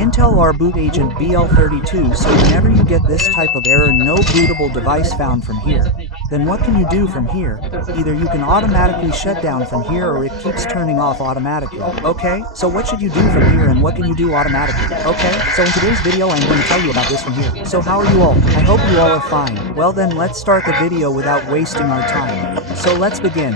Intel reboot agent BL32. So whenever you get this type of error, no bootable device found from here, then what can you do from here? Either you can automatically shut down from here, or it keeps turning off automatically. Okay, so what should you do from here, and what can you do automatically? Okay, so in today's video I'm going to tell you about this from here. So how are you all? I hope you all are fine. Well then, let's start the video without wasting our time. So let's begin.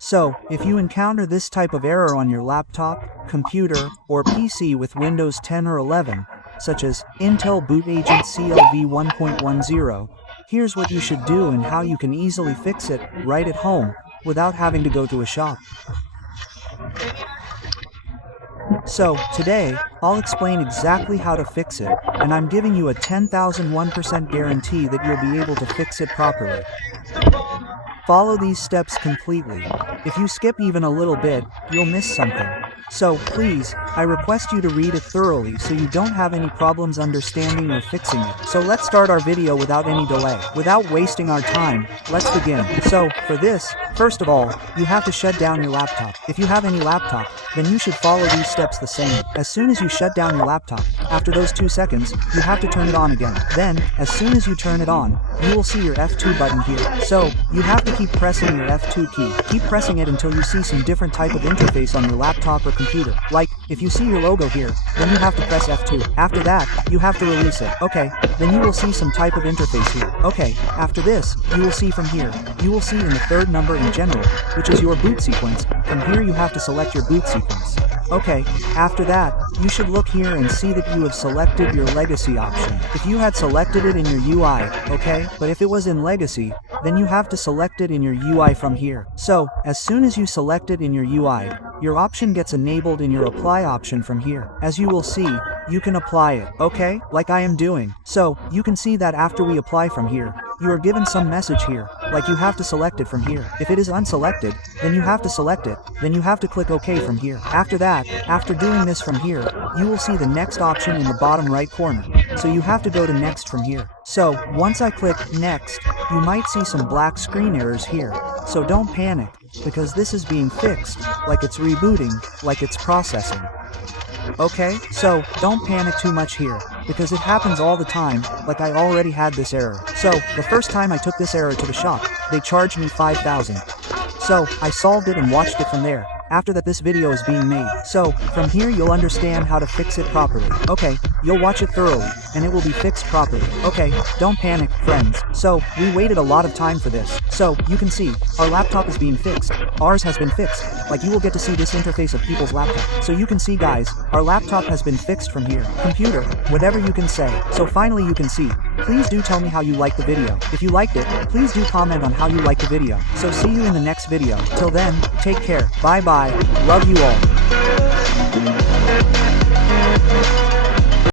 So, if you encounter this type of error on your laptop, computer, or PC with Windows 10 or 11, such as Intel Boot Agent CLV 1.10, here's what you should do and how you can easily fix it right at home without having to go to a shop. So, today, I'll explain exactly how to fix it, and I'm giving you a 10,001% guarantee that you'll be able to fix it properly. Follow these steps completely. If you skip even a little bit, you'll miss something. So, please, I request you to read it thoroughly so you don't have any problems understanding or fixing it. So let's start our video without any delay. Without wasting our time, let's begin. So, for this, first of all, you have to shut down your laptop. If you have any laptop, then you should follow these steps the same. As soon as you shut down your laptop, after those 2 seconds, you have to turn it on again. Then, as soon as you turn it on, you will see your F2 button here. So, you have to keep pressing your F2 key. Keep pressing it until you see some different type of interface on your laptop or computer. Like, if you see your logo here, then you have to press F2. After that, you have to release it. Okay, then you will see some type of interface here. Okay, after this, you will see from here, you will see in the third number in general, which is your boot sequence. From here you have to select your boot sequence. Okay, after that, you should look here and see that you have selected your legacy option. If you had selected it in your UI, okay, but if it was in legacy, then you have to select it in your UI from here. So, as soon as you select it in your UI, your option gets enabled in your apply option from here. As you will see, you can apply it, okay, like I am doing. So, you can see that after we apply from here, you are given some message here, like you have to select it from here. If it is unselected, then you have to select it, then you have to click OK from here. After that, after doing this from here, you will see the next option in the bottom right corner. So you have to go to next from here. So, once I click next, you might see some black screen errors here. So don't panic, because this is being fixed, like it's rebooting, like it's processing. Okay, so don't panic too much here, because it happens all the time, like I already had this error. So, the first time I took this error to the shop, they charged me 5,000. So, I solved it and watched it from there. After that, this video is being made. So, from here you'll understand how to fix it properly. Okay, you'll watch it thoroughly, and it will be fixed properly. Okay, don't panic, friends. So, we waited a lot of time for this. So, you can see, our laptop is being fixed. Ours has been fixed. Like, you will get to see this interface of people's laptop. So you can see, guys, our laptop has been fixed from here. Computer, whatever you can say. So finally you can see. Please do tell me how you liked the video. If you liked it, please do comment on how you liked the video. So see you in the next video. Till then, take care. Bye bye. Love you all.